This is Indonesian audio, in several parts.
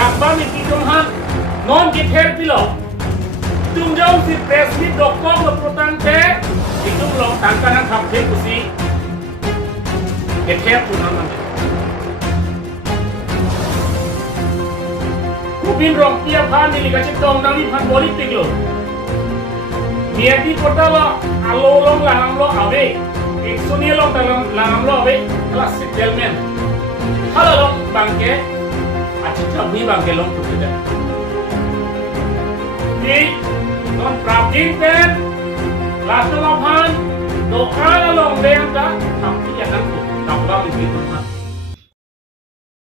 Dakba mi kitum han non kether pilo. Tung jauh si presmi dokok lo protante itu long tangka nang kapte pusi kether tu non nanti. Kupin rong tiap han ni kasih tong nang ni han politik lo. Niati kota lo alo long lang lo awe. Eksonia long dalam lang lo awe kelas settlement. Halo long bangke. Acik mi bangke long tu tidak. Di non prabin pen lato aphan doa long leang dah tapi jangan tambah begitu mah.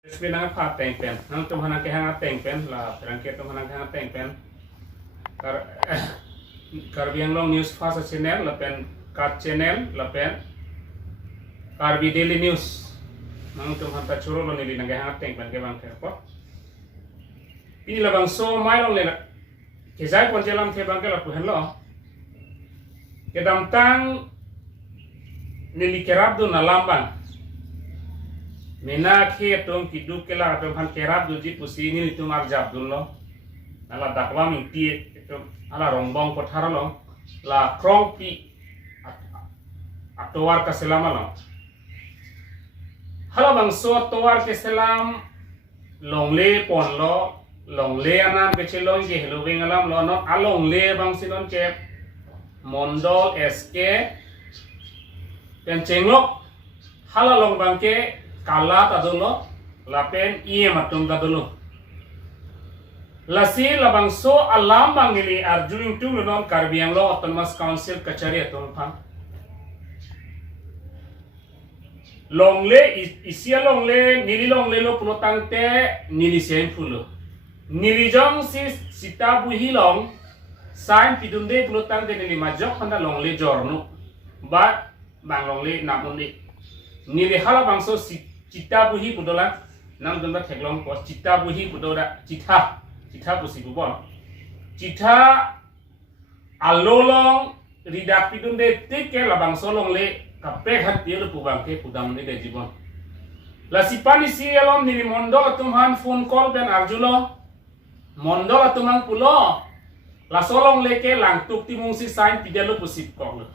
Sebenarnya apa peng-pen? Nang tu mana kehang peng-pen lah. Perangkat tu mana kehang peng-pen. Karbiang long news fast channel lapen kat channel lapen Karbi daily news. Nang tu mana curu lo ni nang kehang peng-pen ke bang apa? Ini labang so mai long le. Kisah pun jalan ke bang ke lapuhan lo. Kedam tang nili kerap tu nalambang. Mena ke tong kiduk ke la tong han kerap tu ji pusi ni tu marjab dun lo. Nala dakwa mingti itu ala rongbong kothar lo. La krong pi atowar ka selama lo. Hala bang so atowar ke selam longle pon lo. Longle anam ke celong ke hello bengalam lo no alongle bang sinon ke mondol SK dan cenglok hala long bangke kala tadulo lapen iye matung tadulo lasi labang so alam bangili arjuning tu non Karbiang lo autonomous council kachari atong pang longle isia longle nili longle lo pulo tangte nili sen pulo nili jong si sita buhi long sain pidunde pulo tangte nili majok panda longle jorno ba bang longle namundi nili hala bangso cita buhi pudola nam dunda teglong ko cita buhi pudola cita pusi bubon cita alolong ridak pidunde tike la bangso longle kapek hati lu pubang ke pudam ni de jibon la sipani si elom nili mondol tumhan phone call ben arjulo mondol tumang pulo la solong leke lang tuk timung si sain pidelo pusip kong lo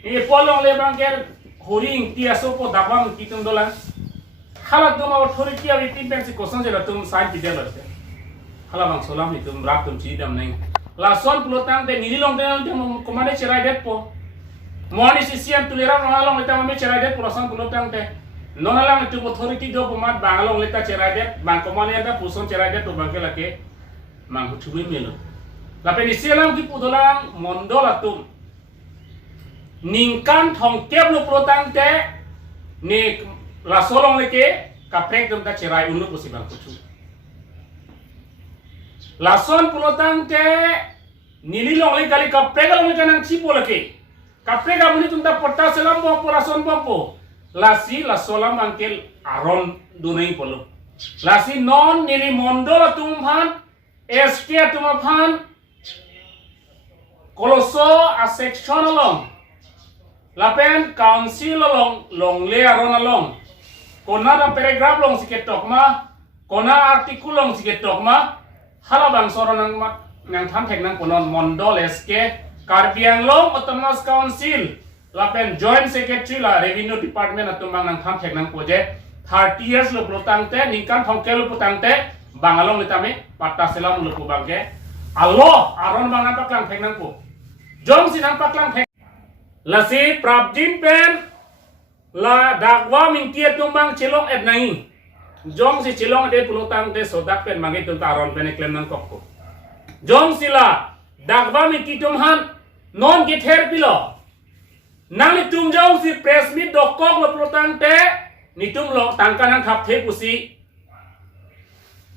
ini polong le bangker horing tia sopo dabang kitung dolan halat duma authority awi tin si kosan jela tum sain pidelo te hala bang solam itu rak tum chidam neng la sol pulotang de nililong de komane cerai det po moni si siam tulera ngalong leta mame cerai det pulosan pulotang te nonalang itu authority do pumat bangalong leta cerai det bang komane ada puson cerai det to bangke lake mang hutubi melo lapen isilang ki pudolang mondol atum ningkan thongkep lu protang te ni lasolong leke kaprek dum ta cerai unu pusi bang kutu lason protang te nililong le kali kaprek long le kanang chipo leke kaprek amuni tum ta porta selam bo lason bo lasi lasolam angkel aron dunai polo lasi non nili mondol atum han SK atum aphan koloso a section along lapen council along longle aron along kona da paragraph long siketok ma kona article long siketok ma hala bang soron nang tham thek nang konon mondol SK Karbiang long autonomous council lapen joint secretary la revenue department atumang nang tham thek nang proje 30 years lo protangte ningkan thongkel lo protangte bangalong litame patta selam lo bangke allo aron bang nampak lang thek nang po jong si nampak lang thek lasi prabjin pen la dakwa mingkiat tumbang celong et nai jong si celong de pulutang de sodak pen mangi tum taron pen klem nang kokko jong sila dakwa mingki tumhan non kether pilo nang li tum jong si press meet dokok lo pulutang te ni tum lo tangka nang khap the pusi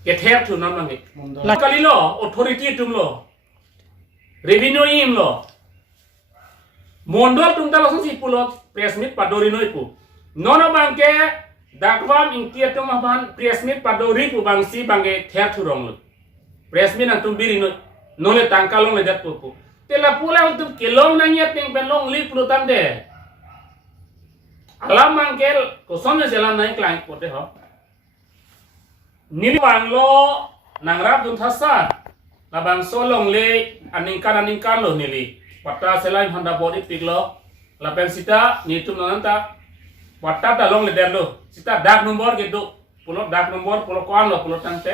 kether tu non mangi la kalilo authority tum lo revenue im lo mondol tum talo si pulot press meet padori noi pu nono bangke dakwam ingkia tum aban press meet padori pu bangsi bangke ther tu rong lo press meet nang tum biri no nole tangkalong le dat pu tela pula tum kelong nanyat ning belong li pulutan de alam mangkel kosonnya jalan naik lain pote ho nini wang lo nang rap dun thasa labang so long le aningkan lo nili patta selai handa body piglo lapen sita ni tum nananta patta ta long le derlo sita dak number gitu pulo dak number pulo kuan lo pulo tangte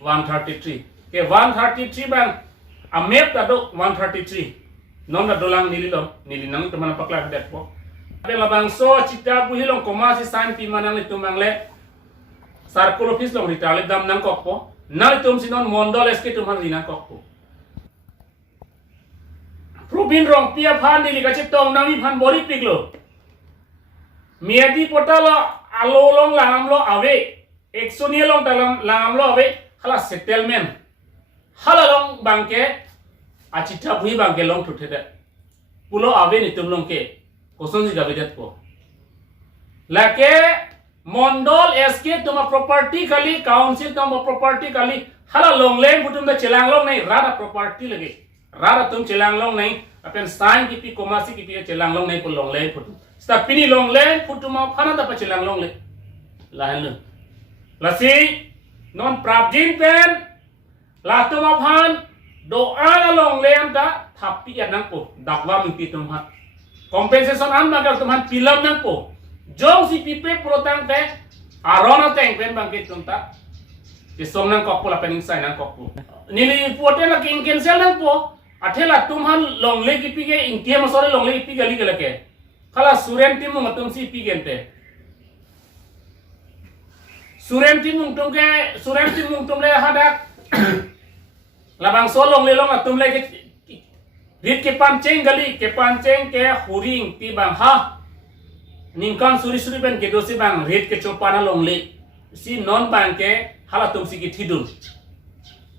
133 ke 133 bang amep ta do 133 non da dolang nili nang teman pakla det po ape labang so cita buhilong koma si sign pi manang le tumang le circle office long ritale dam nang kokpo nal tum sinon mondol eske tumhan rina kokpo Rubin rong pia phan dili ka chitong nami phan bori piglo miadi potalo alolong langamlo awe eksonielong dalam langamlo awe hala settlement halalong bangke achita bui bangke long tutheda pulo awe ni tumlong ke koson ji gabedet ko lake mondol eske tuma property kali council tuma property kali hala long len putum da chelang long nai rada property lagi rara tum chelang long nai apen sign ki pi komasi ki pi chelang long nai pulong len putum sta pini long len putuma phana da pa chelang long le lahan lasi non prabjin pen la tuma phan doa long len da thapi anang ko dakwa mi pi tum ha compensation an magal tum han pilam nang ko jong si pipe protang te arona teng pen bangkit tumta isong nang kokpo la pening sai nang kokpo nili pote la king cancel nang po athela tumhan longle ki pige intie masore longle ki pige gali ke khala suren tim mung tum si pige ente suren tim mung tum le hadak labang so longle long atum le ke rit ke panceng ke huring ti bang ha ningkan suri ben ke dosi bang rit ke chopana longle si non bang ke hala tum si ki thidun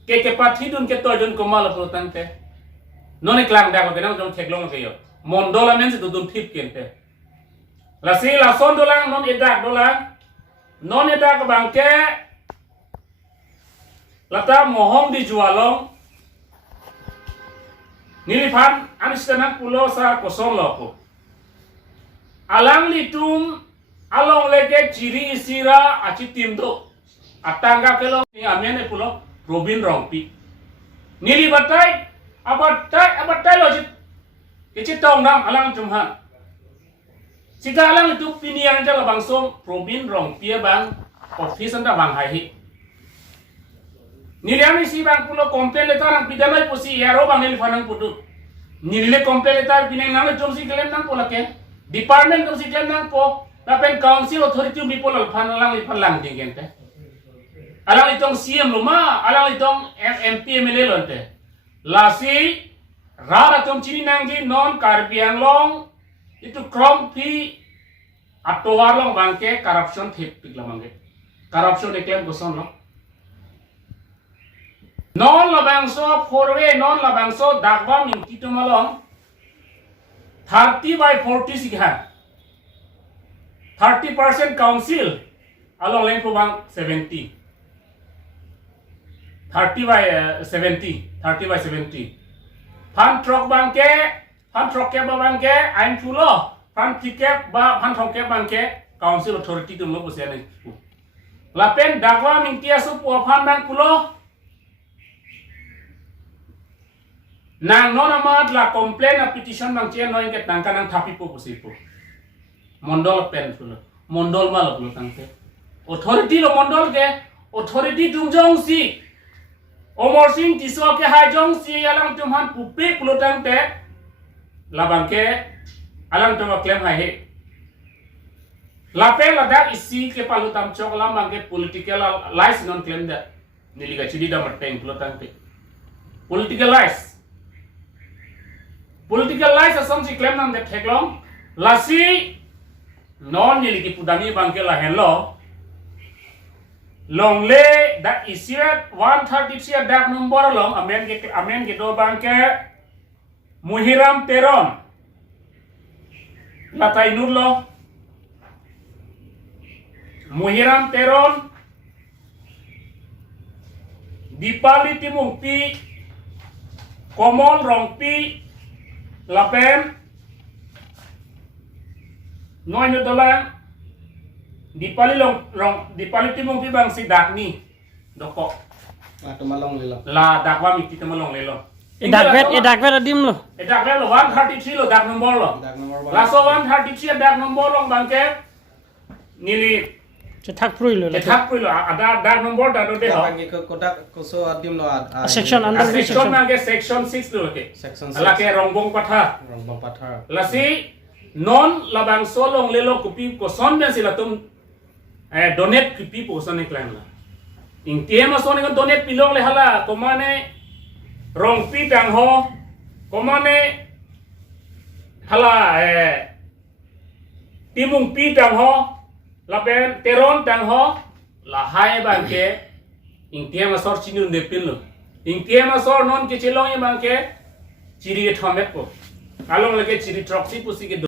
ke pa thidun ke to jon komal protang te non eklang dak lo kenang jong theklong ke yo mondola men se dudun thip kente la si la son dolang non edak bang ke lata mohong di jualong niliphan anistanak pulo sa kosong loko alang litum along leke ciri isira aci timdo atangga kelong ni amene pulo robin rongpi nili batai abatai lojit kecit tong dam alang cumhan sida alang itu pinian jala bangsom robin rongpi bang office anda bang hai nili ami si bang pulo komplain letar pidana pusi yaro bang nili fanang putu nili komplain letar pineng nang jomsi kelen nang pola ke department jomsi kelen nang po tapen council authority people alphan lang dingente alang itong CM luma alang itong MP MLA lonte lasi rara tom chini nangji non karbiang long itu krom pi atowar long bangke corruption thip pikla mangke corruption eklem goson lo non labangso forwe non labangso dakwa min kitumalong 30/40 sikha 30% council along len po bang 70 30/70 fan trok bangke ain pulo fan tiket ba fan trok bangke council authority tum lo bosian lapen dakwa min tiasu po fan bang pulo nang non amat la complain a petition bang chen no inget nang kanang thapi po posipo mondol pen pulo mondol mal pulo tangte authority lo mondol ke authority tungjong si omor sing tiso ke hajong si alang tumhan pupe pulo tangte labang ke alang tum claim hai he lape ladak isi ke palu tam chok lam bang ke political lies non claim da niliga chidi da mateng pulo tangte political lies asam si claim nam de theklong lasi non niliki pudami bangke la hello longle da isiat 133 dak number long amen ke do bangke muhiram teron latai nurlo muhiram teron dipali timung pi komon rongpi lapen noy no dolang dipali timung pi bang si dakni doko tu malong le lo la dakwa mi kita malong le lo Edak vet adim lo. edak le lo 133 lo dak nombor lo dak nomor la so 133 dak nombor lo bangke nili Cetak prui lo. thak pui lo ada dak nombor da do de ho pangi ko kodak ko so adim lo Section under section mangke section 6 lo ke section la ke rongbong patha rongbong pathar la si non la bang so long le lo kupi ko son ben sila tum donate kupi po son eklan la ing tiema son ngon donate pilong le hala ko mane rong pi tang ho ko mane hala timung pi tang ho la ben teron tang ho la hai bang ke ing tiema sor chinun de pil lo ing tiema sor non ke chilong ye bang ke chiri thomet ko along lage chiri troxy pusi ke